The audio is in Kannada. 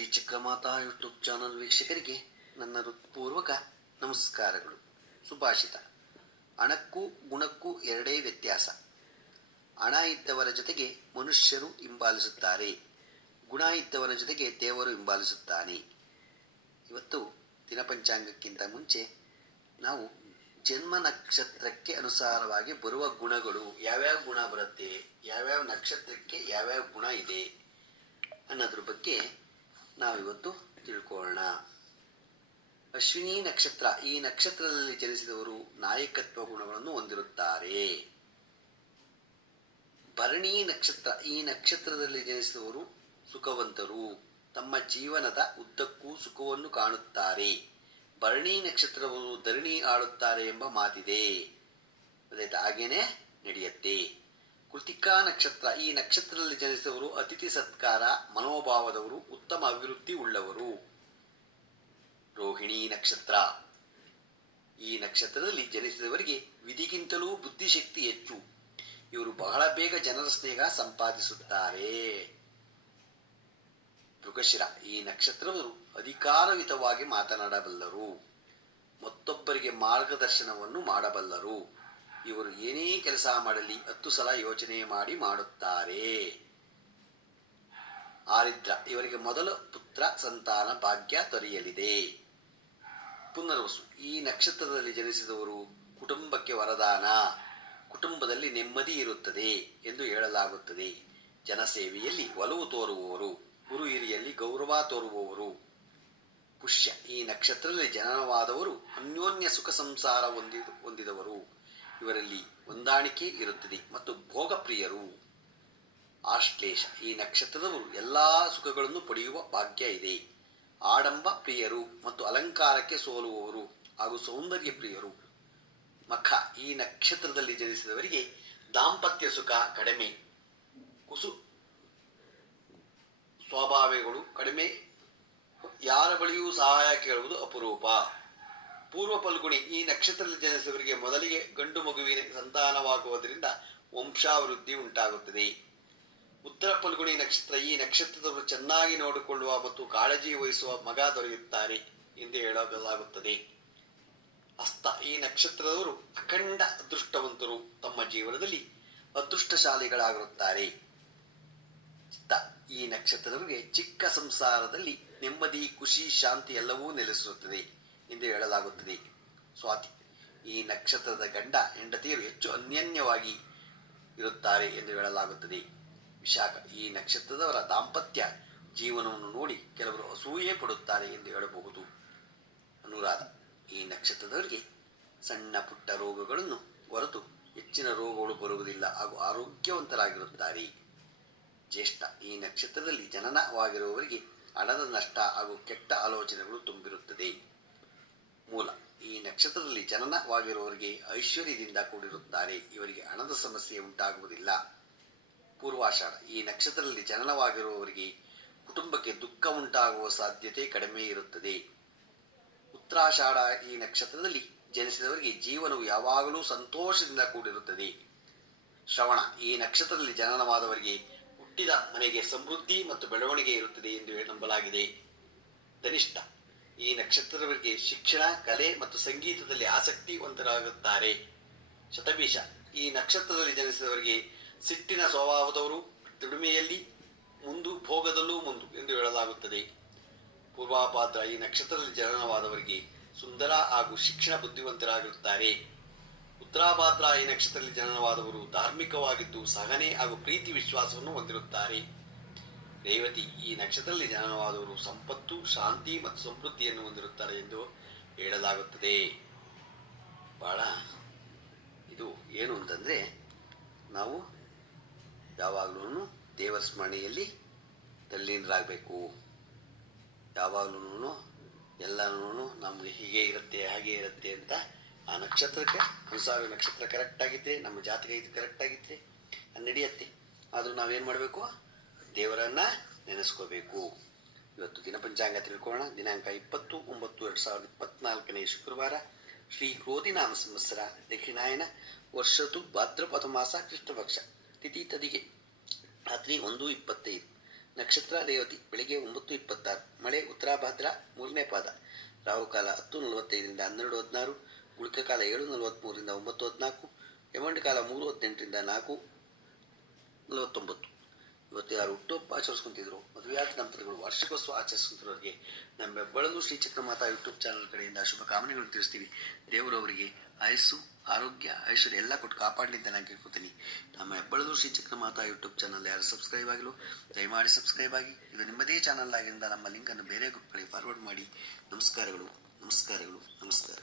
ಶ್ರೀ ಚಕ್ರಮಾತಾ ಯೂಟ್ಯೂಬ್ ಚಾನಲ್ ವೀಕ್ಷಕರಿಗೆ ನನ್ನ ಹೃತ್ಪೂರ್ವಕ ನಮಸ್ಕಾರಗಳು. ಸುಭಾಷಿತ: ಹಣಕ್ಕೂ ಗುಣಕ್ಕೂ ಎರಡೇ ವ್ಯತ್ಯಾಸ. ಹಣ ಇದ್ದವರ ಜೊತೆಗೆ ಮನುಷ್ಯರು ಹಿಂಬಾಲಿಸುತ್ತಾರೆ, ಗುಣ ಇದ್ದವರ ಜೊತೆಗೆ ದೇವರು ಹಿಂಬಾಲಿಸುತ್ತಾನೆ. ಇವತ್ತು ದಿನಪಂಚಾಂಗಕ್ಕಿಂತ ಮುಂಚೆ ನಾವು ಜನ್ಮ ನಕ್ಷತ್ರಕ್ಕೆ ಅನುಸಾರವಾಗಿ ಬರುವ ಗುಣಗಳು, ಯಾವ್ಯಾವ ಗುಣ ಬರುತ್ತೆ, ಯಾವ್ಯಾವ ನಕ್ಷತ್ರಕ್ಕೆ ಯಾವ್ಯಾವ ಗುಣ ಇದೆ ಅನ್ನೋದ್ರ ಬಗ್ಗೆ ನಾವಿವತ್ತು ತಿಳ್ಕೊಳ್ಳೋಣ. ಅಶ್ವಿನಿ ನಕ್ಷತ್ರ, ಈ ನಕ್ಷತ್ರದಲ್ಲಿ ಜನಿಸಿದವರು ನಾಯಕತ್ವ ಗುಣಗಳನ್ನು ಹೊಂದಿರುತ್ತಾರೆ. ಭರಣಿ ನಕ್ಷತ್ರ, ಈ ನಕ್ಷತ್ರದಲ್ಲಿ ಜನಿಸಿದವರು ಸುಖವಂತರು, ತಮ್ಮ ಜೀವನದ ಉದ್ದಕ್ಕೂ ಸುಖವನ್ನು ಕಾಣುತ್ತಾರೆ. ಭರಣಿ ನಕ್ಷತ್ರವರು ಧರಣಿ ಆಳುತ್ತಾರೆ ಎಂಬ ಮಾತಿದೆ, ಹಾಗೇನೆ ನಡೆಯುತ್ತೆ. ಕೃತಿಕಾ ನಕ್ಷತ್ರ, ಈ ನಕ್ಷತ್ರದಲ್ಲಿ ಜನಿಸಿದವರು ಅತಿಥಿ ಸತ್ಕಾರ ಮನೋಭಾವದವರು, ಉತ್ತಮ ಅಭಿವೃದ್ಧಿ ಉಳ್ಳವರು. ರೋಹಿಣಿ ನಕ್ಷತ್ರ, ಈ ನಕ್ಷತ್ರದಲ್ಲಿ ಜನಿಸಿದವರಿಗೆ ವಿಧಿಗಿಂತಲೂ ಬುದ್ಧಿಶಕ್ತಿ ಹೆಚ್ಚು, ಇವರು ಬಹಳ ಬೇಗ ಜನರ ಸ್ನೇಹ ಸಂಪಾದಿಸುತ್ತಾರೆ. ಮೃಗಶಿರ, ಈ ನಕ್ಷತ್ರವರು ಅಧಿಕಾರಯುತವಾಗಿ ಮಾತನಾಡಬಲ್ಲರು, ಮತ್ತೊಬ್ಬರಿಗೆ ಮಾರ್ಗದರ್ಶನವನ್ನು ಮಾಡಬಲ್ಲರು. ಇವರು ಏನೇ ಕೆಲಸ ಮಾಡಲಿ 10 ಸಲ ಯೋಚನೆ ಮಾಡಿ ಮಾಡುತ್ತಾರೆ. ಆರಿದ್ರ, ಇವರಿಗೆ ಮೊದಲ ಪುತ್ರ ಸಂತಾನ ಭಾಗ್ಯ ದೊರೆಯಲಿದೆ. ಪುನರ್ವಸು, ಈ ನಕ್ಷತ್ರದಲ್ಲಿ ಜನಿಸಿದವರು ಕುಟುಂಬಕ್ಕೆ ವರದಾನ, ಕುಟುಂಬದಲ್ಲಿ ನೆಮ್ಮದಿ ಇರುತ್ತದೆ ಎಂದು ಹೇಳಲಾಗುತ್ತದೆ. ಜನಸೇವೆಯಲ್ಲಿ ಒಲವು ತೋರುವವರು, ಗುರು ಹಿರಿಯಲ್ಲಿ ಗೌರವ ತೋರುವವರು. ಪುಷ್ಯ, ಈ ನಕ್ಷತ್ರದಲ್ಲಿ ಜನನವಾದವರು ಅನ್ಯೋನ್ಯ ಸುಖ ಸಂಸಾರ ಹೊಂದಿದವರು, ಇವರಲ್ಲಿ ಹೊಂದಾಣಿಕೆ ಇರುತ್ತದೆ ಮತ್ತು ಭೋಗಪ್ರಿಯರು. ಆಶ್ಲೇಷ, ಈ ನಕ್ಷತ್ರದವರು ಎಲ್ಲ ಸುಖಗಳನ್ನು ಪಡೆಯುವ ಭಾಗ್ಯ ಇದೆ. ಆಡಂಬ ಪ್ರಿಯರು ಮತ್ತು ಅಲಂಕಾರಕ್ಕೆ ಸೋಲುವವರು ಹಾಗೂ ಸೌಂದರ್ಯ ಪ್ರಿಯರು. ಮಖ, ಈ ನಕ್ಷತ್ರದಲ್ಲಿ ಜನಿಸಿದವರಿಗೆ ದಾಂಪತ್ಯ ಸುಖ ಕಡಿಮೆ, ಕುಸು ಸ್ವಭಾವಗಳು ಕಡಿಮೆ, ಯಾರ ಬಳಿಯೂ ಸಹಾಯ ಕೇಳುವುದು ಅಪರೂಪ. ಪೂರ್ವ ಫಲ್ಗುಣಿ, ಈ ನಕ್ಷತ್ರದಲ್ಲಿ ಜನಿಸಿದವರಿಗೆ ಮೊದಲಿಗೆ ಗಂಡು ಮಗುವಿನ ಸಂತಾನವಾಗುವುದರಿಂದ ವಂಶಾಭಿವೃದ್ಧಿ ಉಂಟಾಗುತ್ತದೆ. ಉತ್ತರ ಫಲ್ಗುಣಿ ನಕ್ಷತ್ರ, ಈ ನಕ್ಷತ್ರದವರು ಚೆನ್ನಾಗಿ ನೋಡಿಕೊಳ್ಳುವ ಮತ್ತು ಕಾಳಜಿ ವಹಿಸುವ ಮಗ ದೊರೆಯುತ್ತಾರೆ ಎಂದು ಹೇಳಲಾಗುತ್ತದೆ. ಹಸ್ತ, ಈ ನಕ್ಷತ್ರದವರು ಅಖಂಡ ಅದೃಷ್ಟವಂತರು, ತಮ್ಮ ಜೀವನದಲ್ಲಿ ಅದೃಷ್ಟಶಾಲಿಗಳಾಗಿರುತ್ತಾರೆ. ಚಿತ್ತ, ಈ ನಕ್ಷತ್ರದವರಿಗೆ ಚಿಕ್ಕ ಸಂಸಾರದಲ್ಲಿ ನೆಮ್ಮದಿ, ಖುಷಿ, ಶಾಂತಿ ಎಲ್ಲವೂ ನೆಲೆಸಿರುತ್ತದೆ ಎಂದು ಹೇಳಲಾಗುತ್ತದೆ. ಸ್ವಾತಿ, ಈ ನಕ್ಷತ್ರದ ಗಂಡ ಹೆಂಡತಿಯರು ಹೆಚ್ಚು ಅನ್ಯೋನ್ಯವಾಗಿ ಇರುತ್ತಾರೆ ಎಂದು ಹೇಳಲಾಗುತ್ತದೆ. ವಿಶಾಖ, ಈ ನಕ್ಷತ್ರದವರ ದಾಂಪತ್ಯ ಜೀವನವನ್ನು ನೋಡಿ ಕೆಲವರು ಅಸೂಯೆ ಪಡುತ್ತಾರೆ ಎಂದು ಹೇಳಬಹುದು. ಅನುರಾಧ, ಈ ನಕ್ಷತ್ರದವರಿಗೆ ಸಣ್ಣ ಪುಟ್ಟ ರೋಗಗಳನ್ನು ಹೊರತು ಹೆಚ್ಚಿನ ರೋಗಗಳು ಬರುವುದಿಲ್ಲ ಹಾಗೂ ಆರೋಗ್ಯವಂತರಾಗಿರುತ್ತಾರೆ. ಜ್ಯೇಷ್ಠ, ಈ ನಕ್ಷತ್ರದಲ್ಲಿ ಜನನವಾಗಿರುವವರಿಗೆ ಹಣದ ನಷ್ಟ ಹಾಗೂ ಕೆಟ್ಟ ಆಲೋಚನೆಗಳು ತುಂಬಿರುತ್ತದೆ. ಮೂಲ, ಈ ನಕ್ಷತ್ರದಲ್ಲಿ ಜನನವಾಗಿರುವವರಿಗೆ ಐಶ್ವರ್ಯದಿಂದ ಕೂಡಿರುತ್ತಾರೆ, ಇವರಿಗೆ ಹಣದ ಸಮಸ್ಯೆ ಉಂಟಾಗುವುದಿಲ್ಲ. ಪೂರ್ವಾಷಾಢ, ಈ ನಕ್ಷತ್ರದಲ್ಲಿ ಜನನವಾಗಿರುವವರಿಗೆ ಕುಟುಂಬಕ್ಕೆ ದುಃಖ ಉಂಟಾಗುವ ಸಾಧ್ಯತೆ ಕಡಿಮೆ ಇರುತ್ತದೆ. ಉತ್ತರಾಷಾಢ, ಈ ನಕ್ಷತ್ರದಲ್ಲಿ ಜನಿಸಿದವರಿಗೆ ಜೀವನವು ಯಾವಾಗಲೂ ಸಂತೋಷದಿಂದ ಕೂಡಿರುತ್ತದೆ. ಶ್ರವಣ, ಈ ನಕ್ಷತ್ರದಲ್ಲಿ ಜನನವಾದವರಿಗೆ ಹುಟ್ಟಿದ ಮನೆಗೆ ಸಮೃದ್ಧಿ ಮತ್ತು ಬೆಳವಣಿಗೆ ಇರುತ್ತದೆ ಎಂದು ನಂಬಲಾಗಿದೆ. ಧನಿಷ್ಠ, ಈ ನಕ್ಷತ್ರದವರಿಗೆ ಶಿಕ್ಷಣ, ಕಲೆ ಮತ್ತು ಸಂಗೀತದಲ್ಲಿ ಆಸಕ್ತಿ ಹೊಂದಲಾಗುತ್ತಾರೆ. ಶತಭಿಷ, ಈ ನಕ್ಷತ್ರದಲ್ಲಿ ಜನಿಸಿದವರಿಗೆ ಸಿಟ್ಟಿನ ಸ್ವಭಾವದವರು, ದುಡಿಮೆಯಲ್ಲಿ ಮುಂದು, ಭೋಗದಲ್ಲೂ ಮುಂದು ಎಂದು ಹೇಳಲಾಗುತ್ತದೆ. ಪೂರ್ವಾಭಾದ್ರ, ಈ ನಕ್ಷತ್ರದಲ್ಲಿ ಜನನವಾದವರಿಗೆ ಸುಂದರ ಹಾಗೂ ಶಿಕ್ಷಣ ಬುದ್ಧಿವಂತರಾಗಿರುತ್ತಾರೆ. ಉತ್ತರಾಭಾದ್ರ, ಈ ನಕ್ಷತ್ರದಲ್ಲಿ ಜನನವಾದವರು ಧಾರ್ಮಿಕವಾಗಿದ್ದು ಸಹನೆ ಹಾಗೂ ಪ್ರೀತಿ ವಿಶ್ವಾಸವನ್ನು ಹೊಂದಿರುತ್ತಾರೆ. ರೇವತಿ, ಈ ನಕ್ಷತ್ರದಲ್ಲಿ ಜನನವಾದವರು ಸಂಪತ್ತು, ಶಾಂತಿ ಮತ್ತು ಸಮೃದ್ಧಿಯನ್ನು ಹೊಂದಿರುತ್ತಾರೆ ಎಂದು ಹೇಳಲಾಗುತ್ತದೆ. ಬಹಳ ಇದು ಏನು ಅಂತಂದರೆ, ನಾವು ಯಾವಾಗಲೂ ದೇವರ ಸ್ಮರಣೆಯಲ್ಲಿ ತಲ್ಲೀನರಾಗಬೇಕು. ಯಾವಾಗಲೂ ಎಲ್ಲನೂ ನಮಗೆ ಹೀಗೆ ಇರುತ್ತೆ ಹಾಗೆ ಇರುತ್ತೆ ಅಂತ ಆ ನಕ್ಷತ್ರಕ್ಕೆ ಅನುಸಾರ ನಕ್ಷತ್ರ ಕರೆಕ್ಟಾಗಿದ್ದರೆ, ನಮ್ಮ ಜಾತಕ ಇದು ಕರೆಕ್ಟಾಗಿದ್ದರೆ ಅದು ನಡೆಯುತ್ತೆ. ಆದರೂ ನಾವೇನು ಮಾಡಬೇಕು? ದೇವರನ್ನು ನೆನೆಸ್ಕೋಬೇಕು. ಇವತ್ತು ದಿನಪಂಚಾಂಗ ತಿಳ್ಕೊಳ್ಳೋಣ. ದಿನಾಂಕ 20/9/2024 ಶುಕ್ರವಾರ, ಶ್ರೀ ಕ್ರೋಧಿನಾಮ ಸಂವತ್ಸರ, ದಕ್ಷಿಣಾಯನ, ವರ್ಷತು ಭಾದ್ರಪದ ಮಾಸ, ಕೃಷ್ಣಪಕ್ಷ, ತಿಥಿ ತದಿಗೆ ರಾತ್ರಿ 1:25, ನಕ್ಷತ್ರ ರೇವತಿ ಬೆಳಿಗ್ಗೆ 9:26, ಮಳೆ ಉತ್ತರಾಭಾದ್ರ 3ನೇ ಪಾದ, ರಾಹುಕಾಲ 10:45ರಿಂದ 12:16, ಗುಳಿಕ ಕಾಲ 7:43ರಿಂದ 9:14, ಯಮಗಂಡ ಕಾಲ 3:18ರಿಂದ 4:49. ಇವತ್ತು ಯಾರು ಹುಟ್ಟುಹಬ್ಬ ಆಚರಿಸ್ಕೊಂತಿದ್ರು, ಮದುವೆಯಾದ ದಂಪತಿಗಳು ವಾರ್ಷಿಕೋತ್ಸವ ಆಚರಿಸ್ಕೊಂತಿರೋರಿಗೆ ನಮ್ಮ ಹೆಬ್ಬಳಲು ಶ್ರೀ ಚಕ್ರಮಾತಾ ಯೂಟ್ಯೂಬ್ ಚಾನಲ್ ಕಡೆಯಿಂದ ಶುಭ ಕಾಮನೆಗಳನ್ನು ತಿಳಿಸ್ತೀವಿ. ದೇವರು ಅವರಿಗೆ ಆಯಸ್ಸು, ಆರೋಗ್ಯ, ಐಶ್ವರ್ಯ ಎಲ್ಲ ಕೊಟ್ಟು ಕಾಪಾಡಲಿ ಅಂತ ನಾನು ಕೇಳ್ಕೊತೀನಿ. ನಮ್ಮ ಹೆಬ್ಬಳಲು ಶ್ರೀ ಚಕ್ರಮಾತಾ ಯೂಟ್ಯೂಬ್ ಚಾನಲ್ ಯಾರು ಸಬ್ಸ್ಕ್ರೈಬ್ ಆಗಿಲ್ಲ ದಯಮಾಡಿ ಸಬ್ಸ್ಕ್ರೈಬ್ ಆಗಿ. ಇದು ನಿಮ್ಮದೇ ಚಾನಲ್ ಆಗಿದ್ದರಿಂದ ನಮ್ಮ ಲಿಂಕನ್ನು ಬೇರೆ ಗ್ರೂಪ್ಗಳಿಗೆ ಫಾರ್ವರ್ಡ್ ಮಾಡಿ. ನಮಸ್ಕಾರಗಳು, ನಮಸ್ಕಾರಗಳು, ನಮಸ್ಕಾರ.